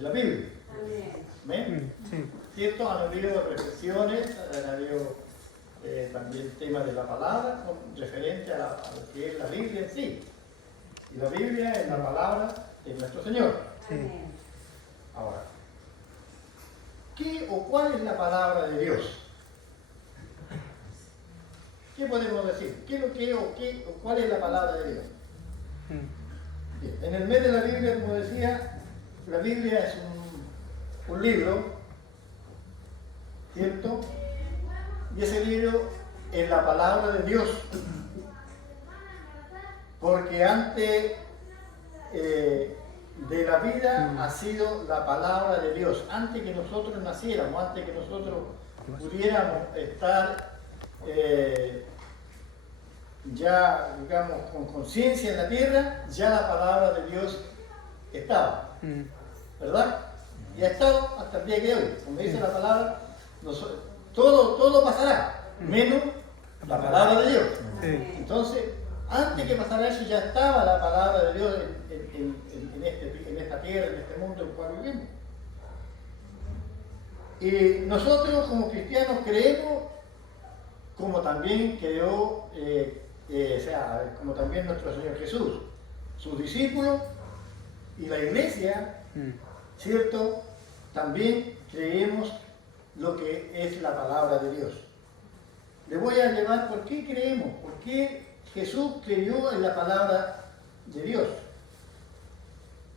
de la Biblia. Amén. ¿Ven? ¿Cierto? Han habido reflexiones, han habido también temas de la palabra referente a lo que es la Biblia en sí. Y la Biblia es la palabra de nuestro Señor. Amén. Ahora, ¿qué o cuál es la palabra de Dios? ¿Qué podemos decir? ¿Qué es lo que o cuál es la palabra de Dios? Bien, en el mes de la Biblia, como decía, la Biblia es un libro, ¿cierto? Y ese libro es la palabra de Dios. Porque antes de la vida ha sido la palabra de Dios. Antes que nosotros naciéramos, antes que nosotros pudiéramos estar ya, digamos, con conciencia en la tierra, ya la palabra de Dios estaba. ¿Verdad? Y ha estado hasta el día de hoy. Como dice la palabra, todo pasará, menos la palabra de Dios. Entonces, antes que pasara eso, ya estaba la palabra de Dios en esta tierra, en este mundo en el cual vivimos. Y nosotros como cristianos creemos, como también creó, como también nuestro Señor Jesús, sus discípulos y la iglesia, ¿cierto? También creemos lo que es la palabra de Dios. Le voy a llevar por qué creemos, por qué Jesús creyó en la palabra de Dios.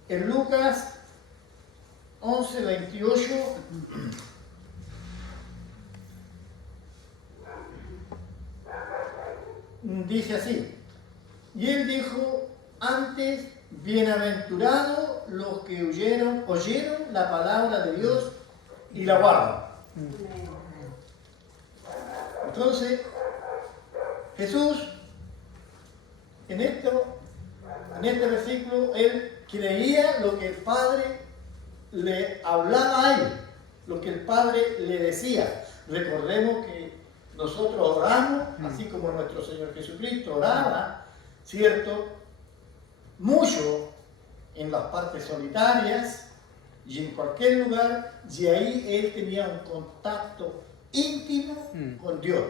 En Lucas 11:28 dice así: y él dijo antes, bienaventurados los que oyeron la palabra de Dios y la guardan. Entonces, Jesús, en este versículo, él creía lo que el Padre le hablaba a él, lo que el Padre le decía. Recordemos que nosotros oramos, así como nuestro Señor Jesucristo oraba, ¿cierto? Mucho en las partes solitarias y en cualquier lugar, y ahí él tenía un contacto íntimo con Dios.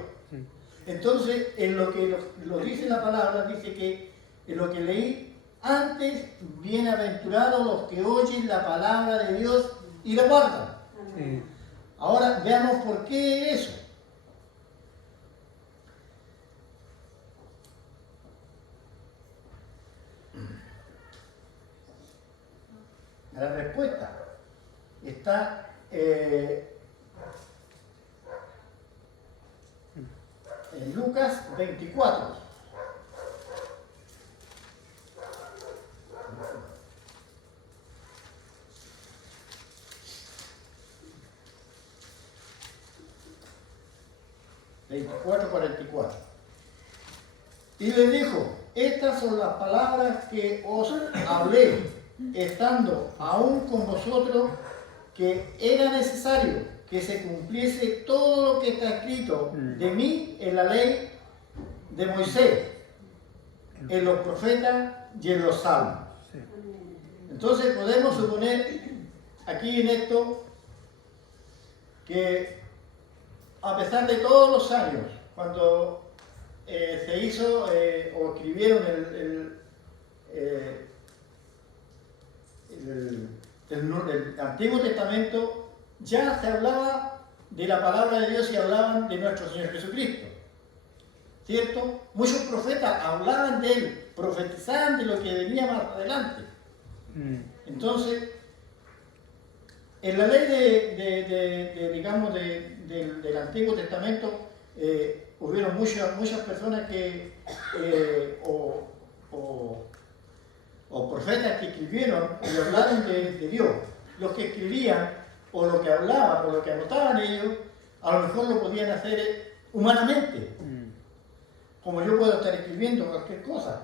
Entonces, en lo que lo dice la palabra, dice que en lo que leí antes, bienaventurados los que oyen la palabra de Dios y la guardan. Ahora veamos por qué eso. La respuesta está en Lucas 24. Y le dijo: estas son las palabras que os hablé, estando aún con vosotros, que era necesario que se cumpliese todo lo que está escrito de mí en la ley de Moisés, en los profetas y en los salmos. Entonces podemos suponer aquí en esto que a pesar de todos los años, cuando se hizo o escribieron el Antiguo Testamento, ya se hablaba de la palabra de Dios y hablaban de nuestro Señor Jesucristo, ¿cierto? Muchos profetas hablaban de Él, profetizaban de lo que venía más adelante. Entonces, en la ley del Antiguo Testamento hubieron muchas personas que o profetas que escribieron y hablaron de Dios. Los que escribían o lo que hablaban o lo que anotaban ellos, a lo mejor lo podían hacer humanamente, como yo puedo estar escribiendo cualquier cosa,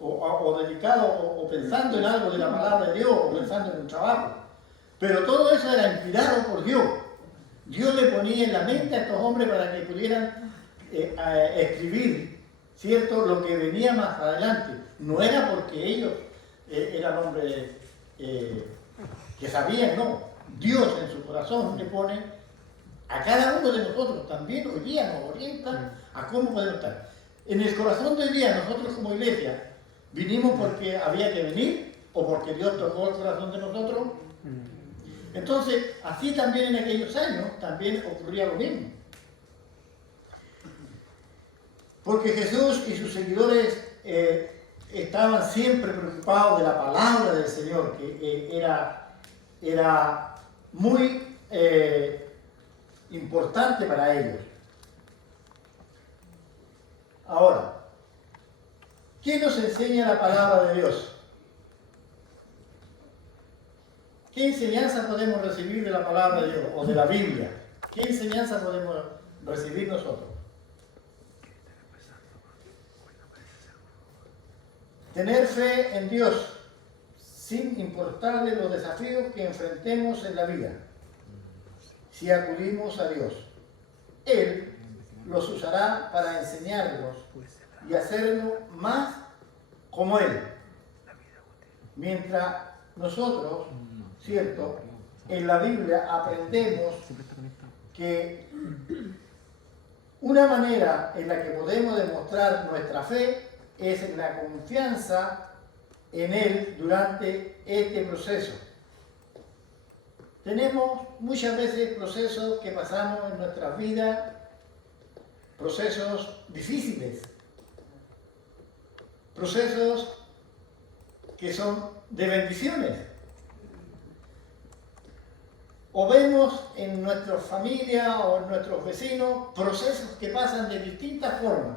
o dedicado o pensando en algo de la palabra de Dios, o pensando en un trabajo. Pero todo eso era inspirado por Dios. Dios le ponía en la mente a estos hombres para que pudieran escribir, ¿cierto?, lo que venía más adelante. No era porque ellos eran hombres que sabían, no, Dios en su corazón le pone a cada uno de nosotros, también hoy día nos orienta a cómo podemos estar. En el corazón de hoy día, nosotros como iglesia, vinimos porque había que venir o porque Dios tocó el corazón de nosotros. Entonces, así también en aquellos años, también ocurría lo mismo. Porque Jesús y sus seguidores estaban siempre preocupados de la palabra del Señor, que era muy importante para ellos. Ahora, ¿qué nos enseña la palabra de Dios? ¿Qué enseñanza podemos recibir de la palabra de Dios o de la Biblia? ¿Qué enseñanza podemos recibir nosotros? Tener fe en Dios sin importarle los desafíos que enfrentemos en la vida. Si acudimos a Dios, Él los usará para enseñarlos y hacerlo más como Él. Mientras nosotros, cierto, en la Biblia aprendemos que una manera en la que podemos demostrar nuestra fe es en la confianza en Él durante este proceso. Tenemos muchas veces procesos que pasamos en nuestras vidas, procesos difíciles, procesos que son de bendiciones. O vemos en nuestra familia o en nuestros vecinos procesos que pasan de distintas formas.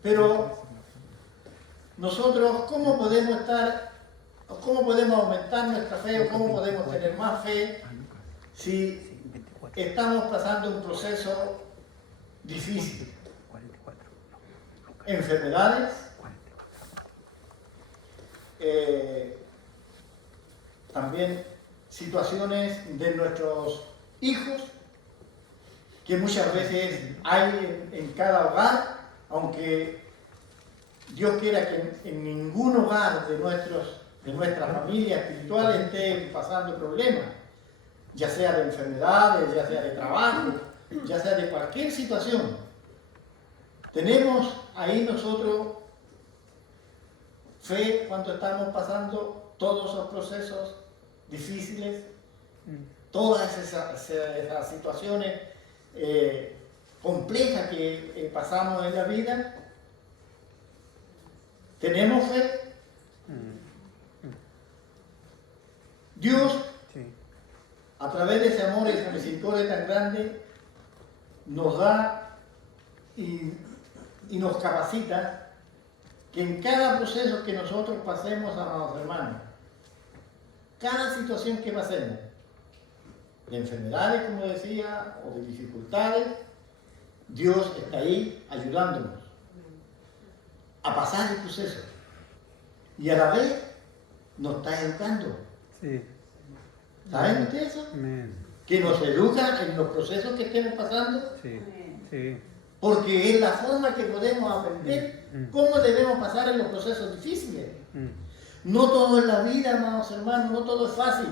Pero nosotros, ¿cómo podemos aumentar nuestra fe o cómo podemos tener más fe si estamos pasando un proceso difícil? Enfermedades, también situaciones de nuestros hijos, que muchas veces hay en cada hogar, aunque Dios quiera que en ningún hogar de nuestra familia espiritual esté pasando problemas, ya sea de enfermedades, ya sea de trabajo, ya sea de cualquier situación. Tenemos ahí nosotros fe cuando estamos pasando todos esos procesos difíciles, todas esas situaciones complejas que pasamos en la vida. ¿Tenemos fe? Dios, a través de ese amor y esa misericordia tan grande, nos da y nos capacita que en cada proceso que nosotros pasemos, amados hermanos, cada situación que pasemos, de enfermedades, como decía, o de dificultades, Dios está ahí ayudándonos a pasar el proceso. Y a la vez nos está educando. Sí. ¿Saben ustedes eso? Amén. Que nos educa en los procesos que estemos pasando, Sí. Sí. porque es la forma que podemos aprender cómo debemos pasar en los procesos difíciles. No todo en la vida, amados hermanos, no todo es fácil.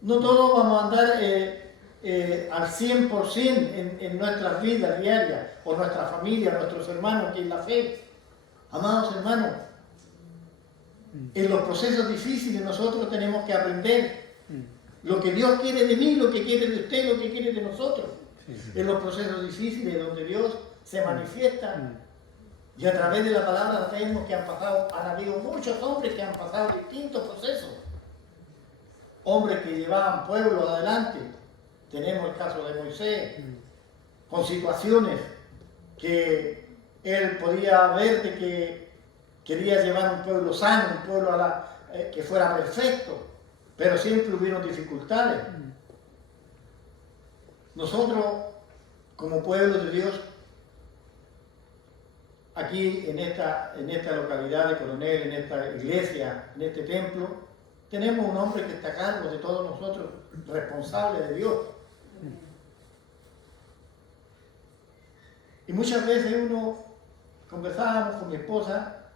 No todos vamos a andar al 100% en nuestras vidas diarias, o nuestra familia, nuestros hermanos, que en la fe. Amados hermanos, en los procesos difíciles nosotros tenemos que aprender lo que Dios quiere de mí, lo que quiere de usted, lo que quiere de nosotros. En los procesos difíciles donde Dios se manifiesta. Y a través de la palabra vemos que han habido muchos hombres que han pasado distintos procesos. Hombres que llevaban pueblos adelante. Tenemos el caso de Moisés, con situaciones que él podía ver de que quería llevar un pueblo sano, un pueblo que fuera perfecto, pero siempre hubieron dificultades. Nosotros, como pueblo de Dios, aquí en esta localidad de Coronel, en esta iglesia, en este templo, tenemos un hombre que está a cargo de todos nosotros, responsable de Dios. Y muchas veces conversábamos con mi esposa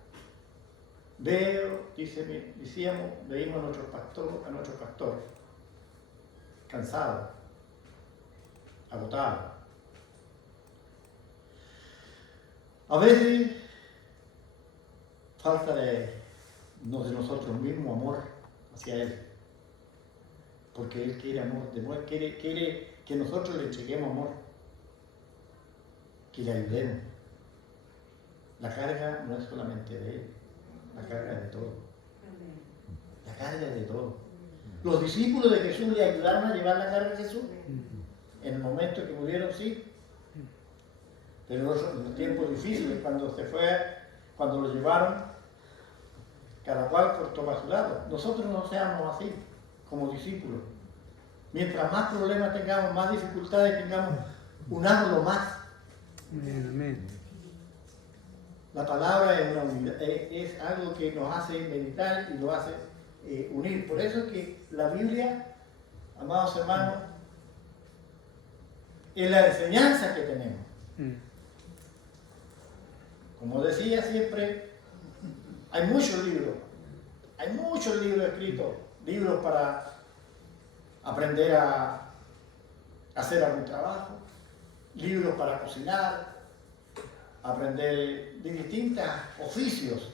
veíamos a nuestro pastor cansado, agotado. A veces falta de nosotros mismos amor hacia Él, porque Él quiere amor, quiere que nosotros le entreguemos amor, que le ayudemos. La carga no es solamente de Él, la carga es de todo. La carga es de todo. Los discípulos de Jesús le ayudaron a llevar la carga de Jesús. En el momento que murieron, sí. Pero en los tiempos difíciles, cuando lo llevaron, cada cual toma su lado. Nosotros no seamos así, como discípulos. Mientras más problemas tengamos, más dificultades tengamos, unámoslo más. Amén. La palabra es algo que nos hace meditar y nos hace unir. Por eso es que la Biblia, amados hermanos, es la enseñanza que tenemos. Como decía siempre, hay muchos libros escritos, libros para aprender a hacer algún trabajo, libros para cocinar, aprender de distintos oficios.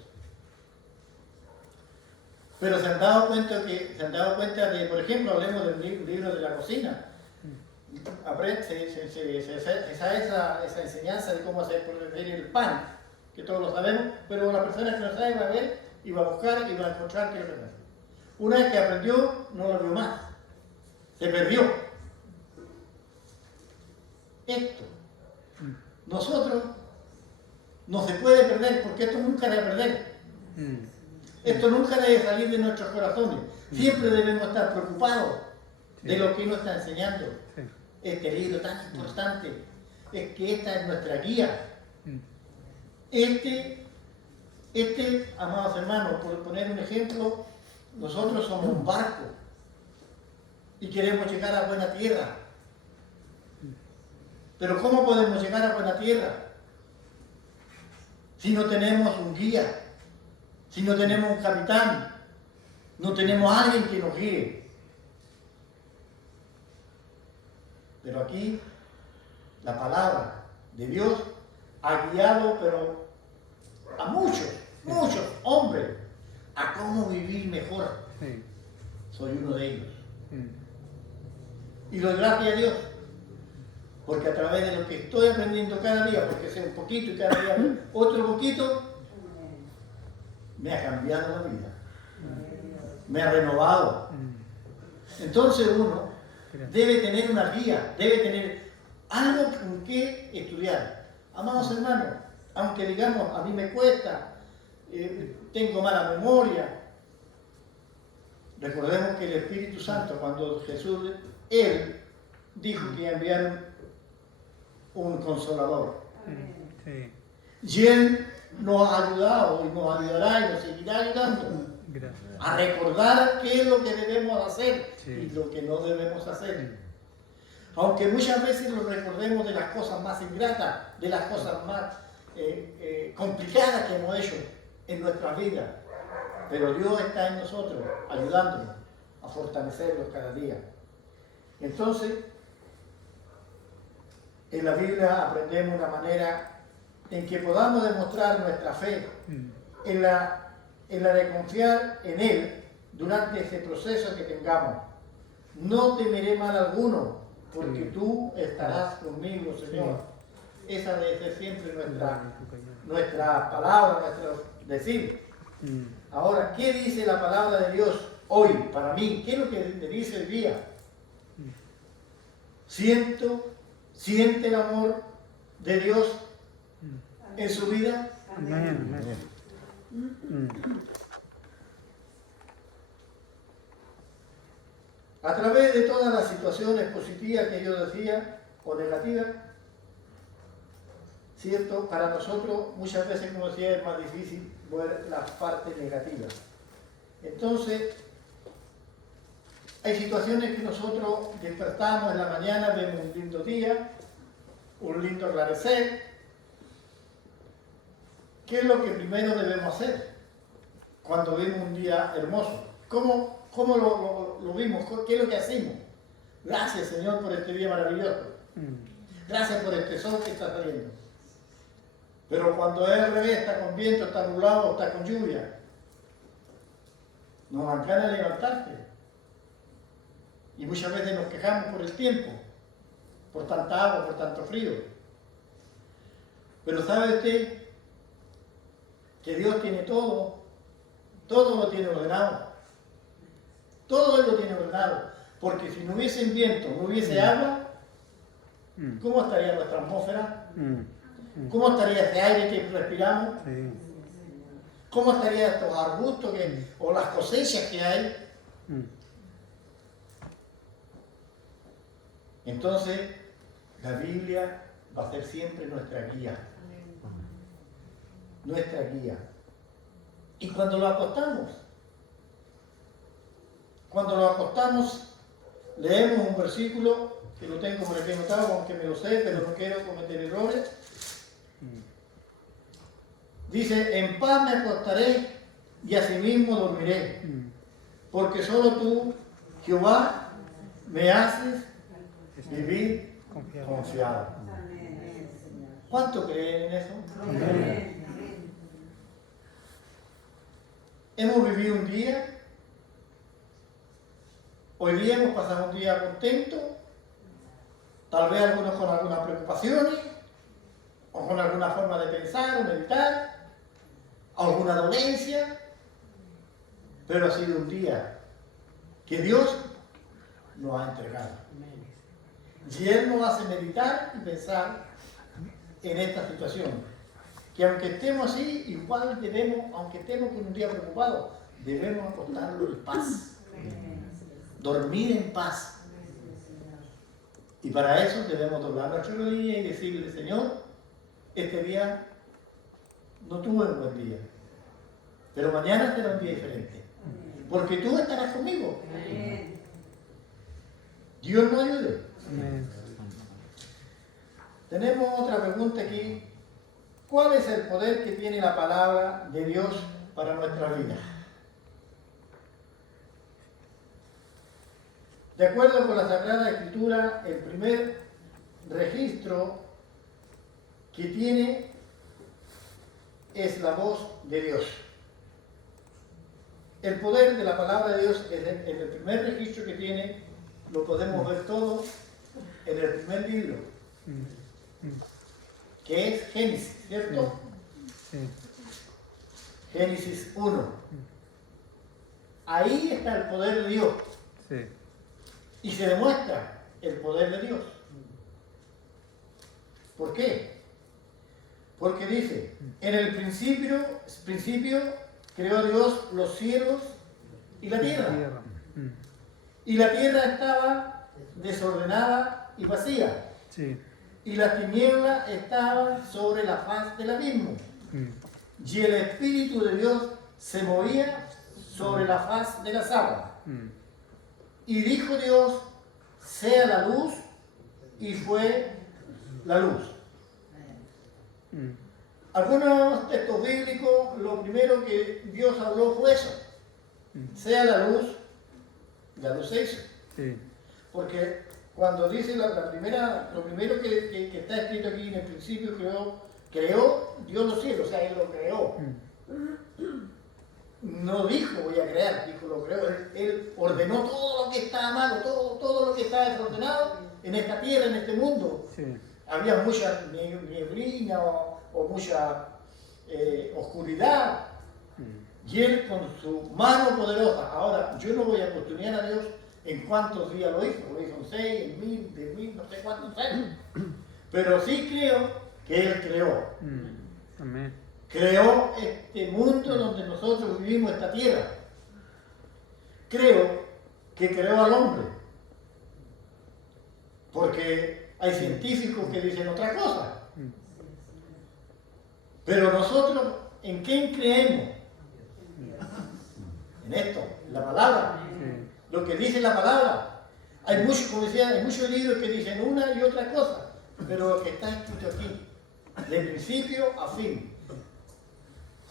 Pero se han dado cuenta de, por ejemplo, hablemos del libro de la cocina. Se da esa enseñanza de cómo hacer el pan, que todos lo sabemos, pero la persona que lo sabe va a ver y va a buscar y va a encontrar qué es lo que hace. Una vez que aprendió, no lo vio más. Se perdió. Esto, nosotros, no se puede perder, porque esto nunca debe perder. Esto nunca debe salir de nuestros corazones. Siempre debemos estar preocupados de lo que nos está enseñando. Este libro tan importante, es que esta es nuestra guía. Amados hermanos, por poner un ejemplo, nosotros somos un barco y queremos llegar a buena tierra. Pero ¿cómo podemos llegar a buena tierra si no tenemos un guía, si no tenemos un capitán, no tenemos a alguien que nos guíe? Pero aquí la palabra de Dios ha guiado, pero a muchos hombres, a cómo vivir mejor. Soy uno de ellos. Y doy gracias a Dios, porque a través de lo que estoy aprendiendo cada día, porque sé un poquito y cada día otro poquito, me ha cambiado la vida, me ha renovado. Entonces uno debe tener una guía, debe tener algo con que estudiar. Amados hermanos, aunque digamos, a mí me cuesta, tengo mala memoria, recordemos que el Espíritu Santo, cuando Jesús, Él dijo que iba a enviar un consolador. Y Él nos ha ayudado y nos ayudará y nos seguirá ayudando a recordar qué es lo que debemos hacer y lo que no debemos hacer. Aunque muchas veces lo recordemos de las cosas más ingratas, de las cosas más complicadas que hemos hecho en nuestra vida. Pero Dios está en nosotros, ayudándonos a fortalecerlos cada día. Entonces, en la Biblia aprendemos una manera en que podamos demostrar nuestra fe, en la de confiar en Él durante ese proceso que tengamos. No temeré mal alguno, porque tú estarás conmigo, Señor. Esa debe ser siempre nuestra palabra, nuestro decir. Ahora, ¿qué dice la palabra de Dios hoy para mí? ¿Qué es lo que me dice el día? ¿Siente el amor de Dios en su vida? Amén. A través de todas las situaciones positivas que yo decía, o negativas, ¿cierto? Para nosotros muchas veces, como decía, es más difícil ver las partes negativas. Entonces, hay situaciones que nosotros despertamos en la mañana, vemos un lindo día, un lindo atardecer. ¿Qué es lo que primero debemos hacer? cuando vimos un día hermoso. ¿Cómo lo vimos? ¿Qué es lo que hacemos? Gracias, Señor, por este día maravilloso. Gracias por este sol que está saliendo. Pero cuando es al revés, está con viento, está nublado, está con lluvia, nos dan ganas de levantarte. Y muchas veces nos quejamos por el tiempo, por tanta agua, por tanto frío. Pero ¿sabe usted que Dios tiene todo? Todo lo tiene ordenado. Todo Él lo tiene ordenado. Porque si no hubiese viento, no hubiese agua, ¿cómo estaría nuestra atmósfera? ¿Cómo estaría ese aire que respiramos? ¿Cómo estarían estos arbustos o las cosechas que hay? Entonces, la Biblia va a ser siempre nuestra guía. Nuestra guía. Y cuando lo acostamos, leemos un versículo que lo tengo por aquí anotado, aunque me lo sé, pero no quiero cometer errores. Dice, en paz me acostaré y asimismo dormiré, porque solo tú, Jehová, me haces vivir confiado. ¿Cuánto creen en eso? Amén. Hemos vivido un día, hoy día hemos pasado un día contento, tal vez algunos con algunas preocupaciones, o con alguna forma de pensar o meditar, alguna dolencia, pero ha sido un día que Dios nos ha entregado. Y Él nos hace meditar y pensar en esta situación. Que aunque estemos así, igual debemos, aunque estemos con un día preocupado, debemos acostarnos en paz. Dormir en paz. Y para eso debemos doblar nuestra rodilla y decirle, Señor, este día no tuve un buen día, pero mañana será un día diferente. Porque tú estarás conmigo. Dios nos ayude. Tenemos otra pregunta aquí. ¿Cuál es el poder que tiene la palabra de Dios para nuestra vida? De acuerdo con la Sagrada Escritura, el primer registro que tiene es la voz de Dios. El poder de la palabra de Dios es el primer registro que tiene, lo podemos ver todo en el primer libro, que es Génesis, ¿cierto? Sí. Génesis 1. Ahí está el poder de Dios. Sí. Y se demuestra el poder de Dios. ¿Por qué? Porque dice, en el principio creó Dios los cielos y la tierra. Y la tierra estaba desordenada y vacía. Sí. Y las tinieblas estaban sobre la faz del abismo. Y el Espíritu de Dios se movía sobre la faz de las aguas. Y dijo Dios, sea la luz, y fue la luz. Algunos textos bíblicos, lo primero que Dios habló fue eso. Sea la luz se hizo. Sí. Porque cuando dice lo primero que está escrito aquí en el principio, creó Dios los cielos, o sea, Él lo creó. No dijo voy a crear, dijo lo creó. Él ordenó todo lo que está malo, todo lo que está desordenado en esta tierra, en este mundo. Sí. Había mucha nieblina o mucha oscuridad. Y Él con su mano poderosa, ahora yo no voy a cuestionar a Dios en cuántos días lo hizo en 6, en 1000, 10.000, no sé cuántos años. Pero sí creo que Él creó. Amén. Creó este mundo donde nosotros vivimos, esta tierra. Creo que creó al hombre. Porque hay científicos que dicen otra cosa. Pero nosotros, ¿en quién creemos? En esto, en la palabra. Lo que dice la palabra. Hay muchos, como decía, hay muchos libros que dicen una y otra cosa. Pero lo que está escrito aquí, de principio a fin.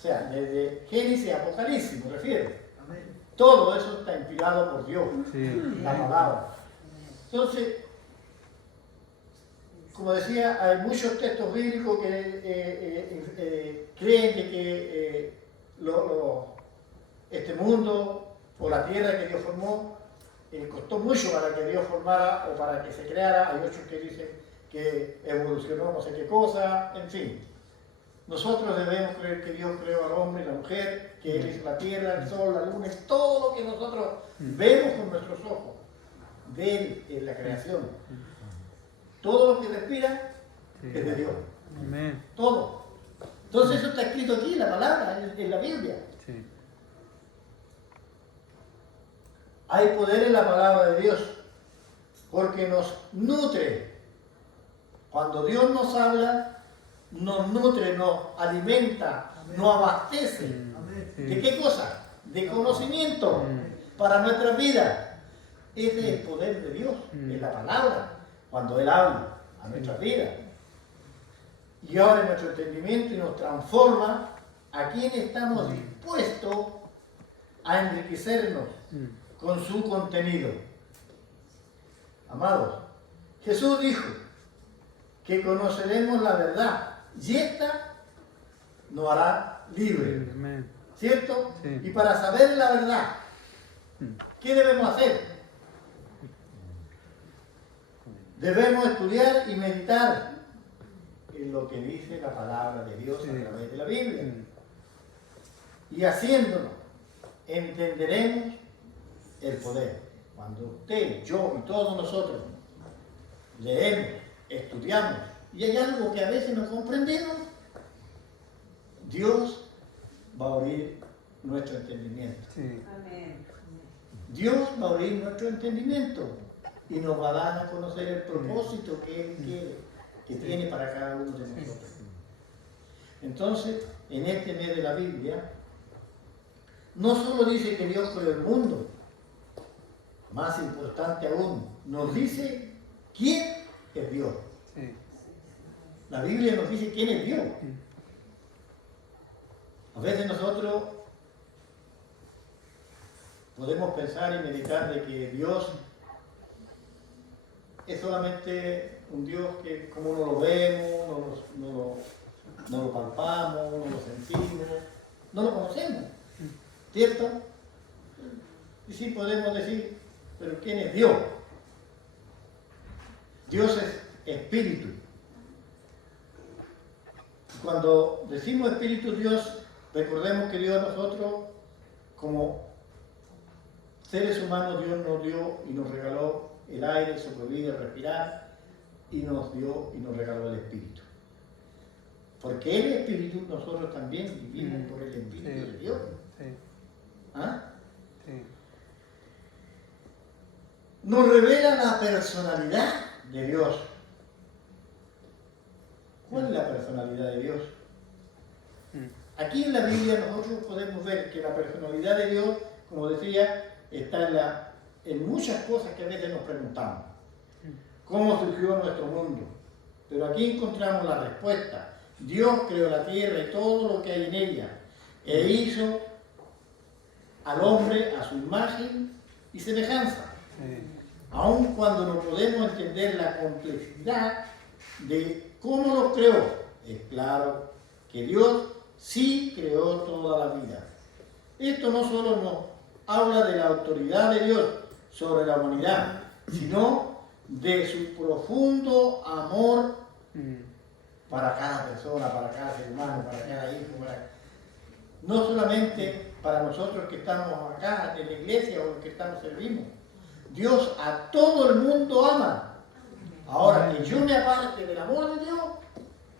sea, desde Génesis a Apocalipsis me refiero. Amén. Todo eso está inspirado por Dios, Sí. la palabra. Entonces, como decía, hay muchos textos bíblicos que creen de que este mundo o la tierra que Dios formó costó mucho para que Dios formara o para que se creara. Hay otros que dicen que evolucionó no sé qué cosa, en fin. Nosotros debemos creer que Dios creó al hombre y la mujer, que Él hizo la tierra, el sol, la luna, todo lo que nosotros vemos con nuestros ojos de Él en la creación. Todo lo que respira es de Dios. Amén. Todo. Entonces eso está escrito aquí, la palabra, en la Biblia. Sí. Hay poder en la palabra de Dios, porque nos nutre. Cuando Dios nos habla, nos nutre, nos alimenta, nos abastece. Amén. Sí. ¿De qué cosa? De conocimiento Mm. para nuestras vidas. Ese es el poder de Dios, Mm. en la palabra, cuando Él habla a nuestras vidas. Y ahora en nuestro entendimiento y nos transforma a quien estamos dispuestos a enriquecernos Mm. con su contenido. Amados, Jesús dijo que conoceremos la verdad y esta nos hará libres, Amén. ¿cierto? Sí. Y para saber la verdad, ¿qué debemos hacer? Debemos estudiar y meditar en lo que dice la palabra de Dios Sí. a través de la Biblia. Mm. Y haciéndolo, entenderemos el poder. Cuando usted, yo y todos nosotros leemos, estudiamos, y hay algo que a veces no comprendemos, Dios va a abrir nuestro entendimiento. Sí. Amén. Dios va a abrir nuestro entendimiento y nos va a dar a conocer el propósito que Él quiere, que tiene para cada uno de nosotros. Entonces, en este mes de la Biblia, no solo dice que Dios creó el mundo, más importante aún, nos dice quién es Dios. Sí. La Biblia nos dice quién es Dios. A veces nosotros podemos pensar y meditar de que Dios es solamente un Dios que como no lo vemos, no lo palpamos, no lo sentimos, no lo conocemos, ¿cierto? Y sí podemos decir, pero ¿quién es Dios? Dios es espíritu. Cuando decimos espíritu Dios, recordemos que Dios a nosotros, como seres humanos, Dios nos dio y nos regaló el aire, el soplo de vida, el respirar, y nos dio y nos regaló el espíritu. Porque el espíritu, nosotros también vivimos por el espíritu Sí. de Dios. Sí. ¿Ah? Sí. Nos revela la personalidad de Dios. ¿Cuál es la personalidad de Dios? Mm. Aquí en la Biblia nosotros podemos ver que la personalidad de Dios, como decía, está en muchas cosas que a veces nos preguntamos. ¿Cómo surgió nuestro mundo? Pero aquí encontramos la respuesta. Dios creó la tierra y todo lo que hay en ella, e hizo al hombre a su imagen y semejanza. Sí. Aun cuando no podemos entender la complejidad de cómo nos creó, es claro que Dios sí creó toda la vida. Esto no solo nos habla de la autoridad de Dios sobre la humanidad, sino de su profundo amor para cada persona, para cada ser humano, para cada hijo, no solamente para nosotros que estamos acá en la iglesia o los que estamos servimos. Dios a todo el mundo ama. Ahora, que yo me aparte del amor de Dios,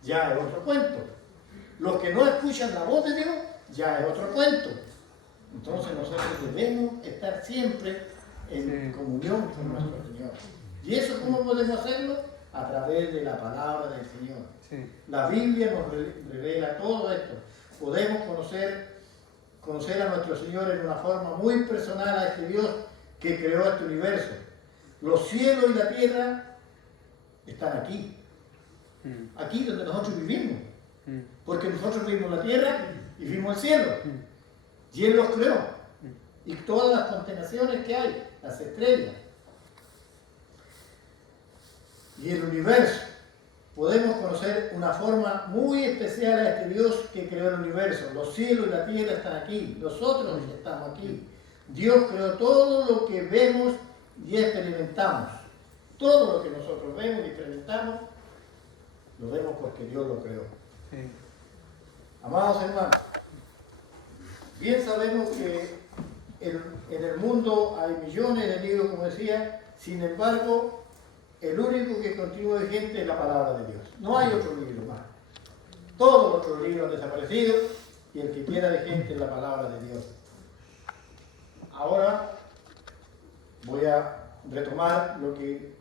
ya es otro cuento. Los que no escuchan la voz de Dios, ya es otro cuento. Entonces nosotros debemos estar siempre en comunión con nuestro Señor. ¿Y eso cómo podemos hacerlo? A través de la palabra del Señor. Sí. La Biblia nos revela todo esto. Podemos conocer a nuestro Señor en una forma muy personal, a este Dios que creó este universo. Los cielos y la tierra están aquí. Aquí donde nosotros vivimos. Porque nosotros vivimos la tierra y vimos el cielo. Y Él los creó. Y todas las constelaciones que hay, las estrellas y el universo. Podemos conocer una forma muy especial a este Dios que creó el universo. Los cielos y la tierra están aquí, nosotros estamos aquí. Dios creó todo lo que vemos y experimentamos. Todo lo que nosotros vemos y experimentamos, lo vemos porque Dios lo creó. Sí. Amados hermanos, bien sabemos que en el mundo hay millones de libros, como decía, sin embargo, el único que continúa vigente es la palabra de Dios. No hay otro libro más. Todos los otros libros han desaparecido y el que queda vigente es la palabra de Dios. Ahora voy a retomar lo que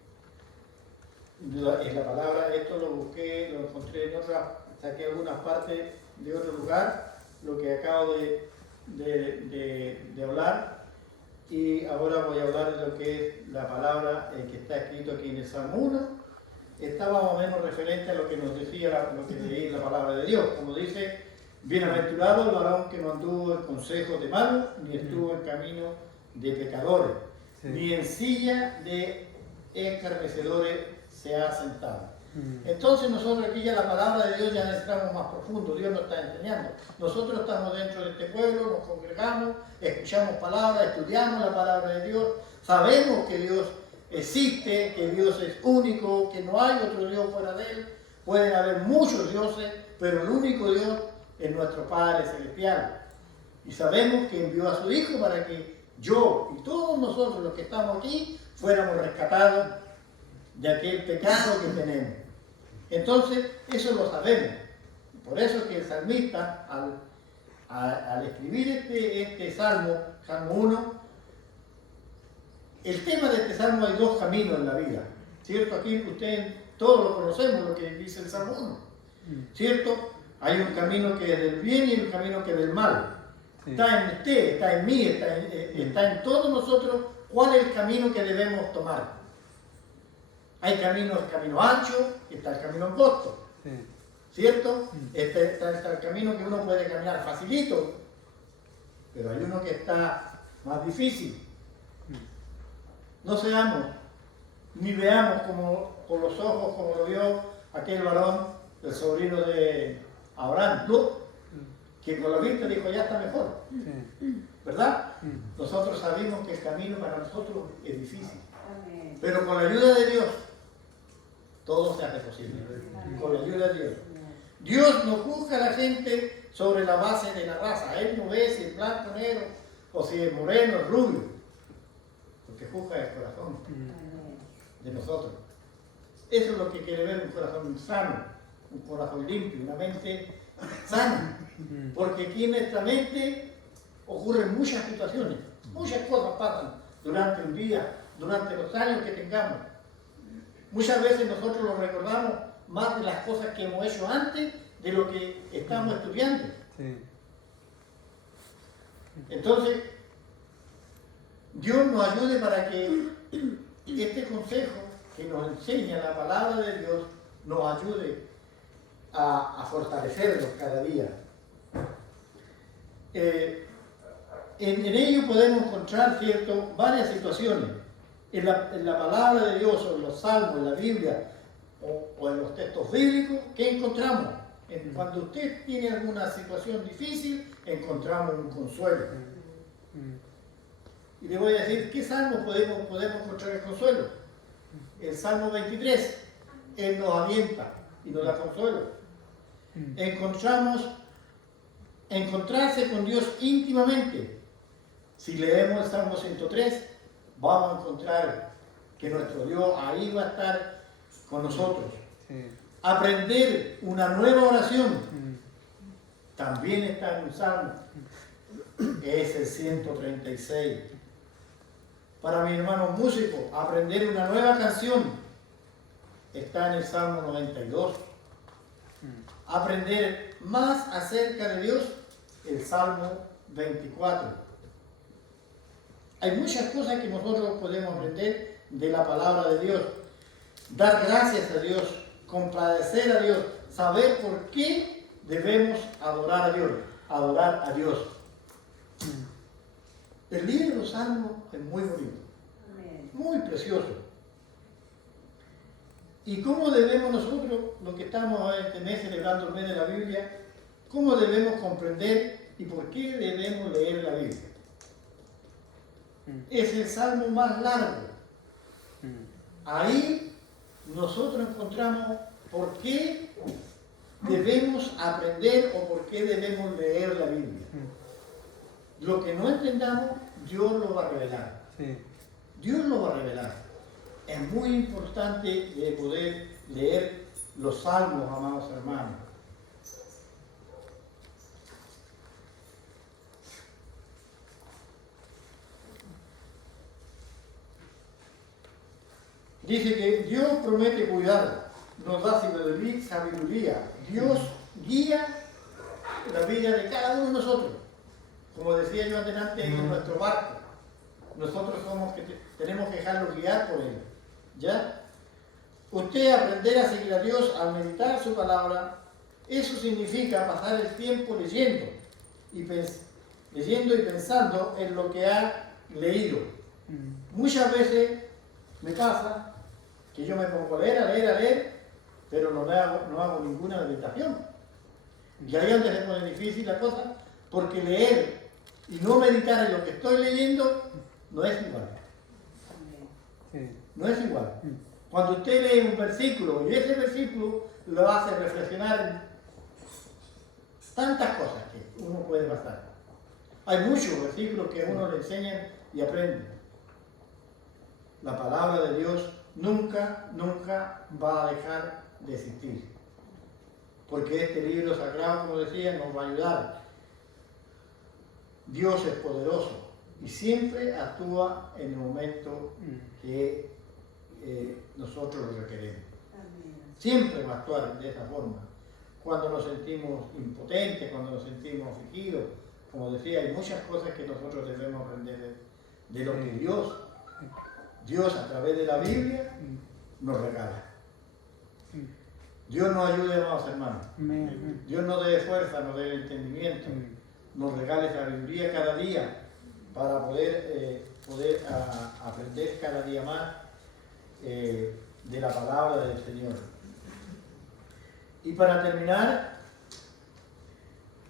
es la palabra. Esto lo busqué, lo encontré en otra, saqué algunas partes de otro lugar, lo que acabo de hablar. Y ahora voy a hablar de lo que es la palabra que está escrito aquí en el Salmo 1. Está más o menos referente a lo que nos decía, lo que leí la palabra de Dios. Como dice, bienaventurado el varón que no anduvo en consejo de malos, ni estuvo en camino de pecadores, Sí. ni en silla de escarnecedores se ha sentado. Entonces nosotros aquí ya la palabra de Dios ya entramos más profundo, Dios nos está enseñando. Nosotros estamos dentro de este pueblo, nos congregamos, escuchamos palabras, estudiamos la palabra de Dios, sabemos que Dios existe, que Dios es único, que no hay otro Dios fuera de Él. Pueden haber muchos dioses, pero el único Dios es nuestro Padre Celestial. Y sabemos que envió a su Hijo para que yo y todos nosotros los que estamos aquí fuéramos rescatados de aquel pecado que tenemos. Entonces, eso lo sabemos. Por eso es que el salmista, al escribir este salmo, Salmo 1, el tema de este salmo hay dos caminos en la vida. ¿Cierto? Aquí ustedes todos lo conocemos, lo que dice el Salmo 1. ¿Cierto? Hay un camino que es del bien y un camino que es del mal. Sí. Está en usted, está en mí, está en todos nosotros cuál es el camino que debemos tomar. Hay camino ancho y está el camino angosto, Sí. ¿cierto? Está el camino que uno puede caminar facilito, pero hay uno que está más difícil. No seamos, ni veamos como, con los ojos como lo vio aquel varón, el sobrino de Abraham, Lot, que con la vista dijo, ya está mejor, Sí. ¿verdad? Nosotros sabemos que el camino para nosotros es difícil, Amén. pero con la ayuda de Dios, todo se hace posible. Con la ayuda de Dios. Dios no juzga a la gente sobre la base de la raza. Él no ve si es blanco, negro, o si es moreno, es rubio. Porque juzga el corazón de nosotros. Eso es lo que quiere ver un corazón sano, un corazón limpio, una mente sana. Porque aquí en nuestra mente ocurren muchas situaciones, muchas cosas pasan durante el día, durante los años que tengamos. Muchas veces nosotros lo recordamos más de las cosas que hemos hecho antes de lo que estamos estudiando. Sí. Entonces, Dios nos ayude para que este consejo que nos enseña la palabra de Dios nos ayude a fortalecernos cada día. En ello podemos encontrar, ¿cierto?, varias situaciones. En la palabra de Dios, o en los salmos, en la Biblia, o en los textos bíblicos, ¿qué encontramos? Cuando usted tiene alguna situación difícil, encontramos un consuelo. Y le voy a decir, ¿qué salmo podemos encontrar el consuelo? El Salmo 23, Él nos avienta y nos da consuelo. Encontrarse con Dios íntimamente. Si leemos el Salmo 103, vamos a encontrar que nuestro Dios ahí va a estar con nosotros. Sí. Aprender una nueva oración también está en un salmo, es el 136. Para mi hermano músico, aprender una nueva canción está en el Salmo 92. Aprender más acerca de Dios, el Salmo 24. Hay muchas cosas que nosotros podemos aprender de la palabra de Dios. Dar gracias a Dios, compadecer a Dios, saber por qué debemos adorar a Dios. adorar a Dios. El libro de los Salmos es muy bonito, muy precioso. ¿Y cómo debemos nosotros, los que estamos este mes celebrando el mes de la Biblia, cómo debemos comprender y por qué debemos leer la Biblia? Es el salmo más largo. Ahí nosotros encontramos por qué debemos aprender o por qué debemos leer la Biblia. Lo que no entendamos, Dios lo va a revelar. Sí. Dios lo va a revelar. Es muy importante de poder leer los salmos, amados hermanos. Dice que Dios promete cuidar, nos da sabiduría. Dios guía la vida de cada uno de nosotros. Como decía yo antes, en nuestro barco. Nosotros somos que tenemos que dejarlo guiar por Él. ¿Ya? Usted aprender a seguir a Dios al meditar su palabra, eso significa pasar el tiempo leyendo y pensando en lo que ha leído. Muchas veces me pasa que yo me pongo a leer, pero no hago ninguna meditación. Y ahí es donde se pone difícil la cosa, porque leer y no meditar en lo que estoy leyendo no es igual. No es igual. Cuando usted lee un versículo y ese versículo lo hace reflexionar en tantas cosas que uno puede pasar. Hay muchos versículos que a uno le enseñan y aprende. La palabra de Dios nunca va a dejar de existir. Porque este libro sagrado, como decía, nos va a ayudar. Dios es poderoso y siempre actúa en el momento que nosotros lo requeremos. Siempre va a actuar de esa forma. Cuando nos sentimos impotentes, cuando nos sentimos afligidos, como decía, hay muchas cosas que nosotros debemos aprender de lo que Dios a través de la Biblia nos regala. Dios nos ayude, amados hermanos. Dios nos dé fuerza, nos dé entendimiento, nos regale sabiduría cada día para poder aprender cada día más de la palabra del Señor. Y para terminar,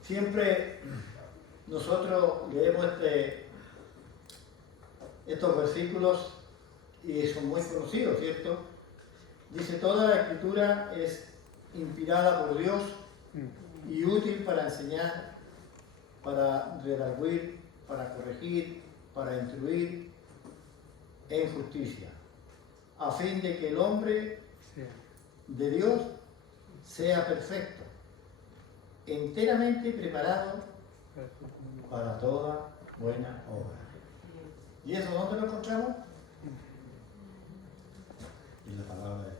siempre nosotros leemos estos versículos y son muy conocidos, ¿cierto? Dice, toda la escritura es inspirada por Dios y útil para enseñar, para redarguir, para corregir, para instruir en justicia, a fin de que el hombre de Dios sea perfecto, enteramente preparado para toda buena obra. ¿Y eso dónde lo encontramos? En la palabra de Dios.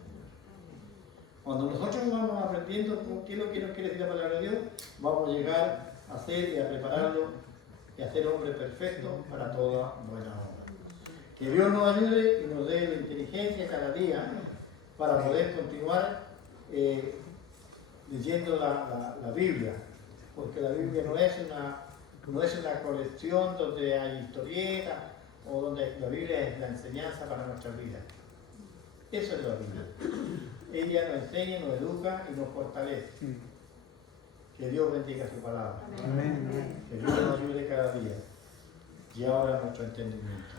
Cuando nosotros vamos aprendiendo qué es lo que nos quiere decir la palabra de Dios, vamos a llegar a ser y a prepararlo y a ser hombre perfecto para toda buena obra. Que Dios nos ayude y nos dé la inteligencia cada día para poder continuar leyendo la Biblia, porque la Biblia no es una colección donde hay historietas o donde la Biblia es la enseñanza para nuestra vida. Eso es la Biblia. Ella nos enseña, nos educa y nos fortalece. Que Dios bendiga su palabra. Amén. Que Dios nos ayude cada día y ahora nuestro entendimiento.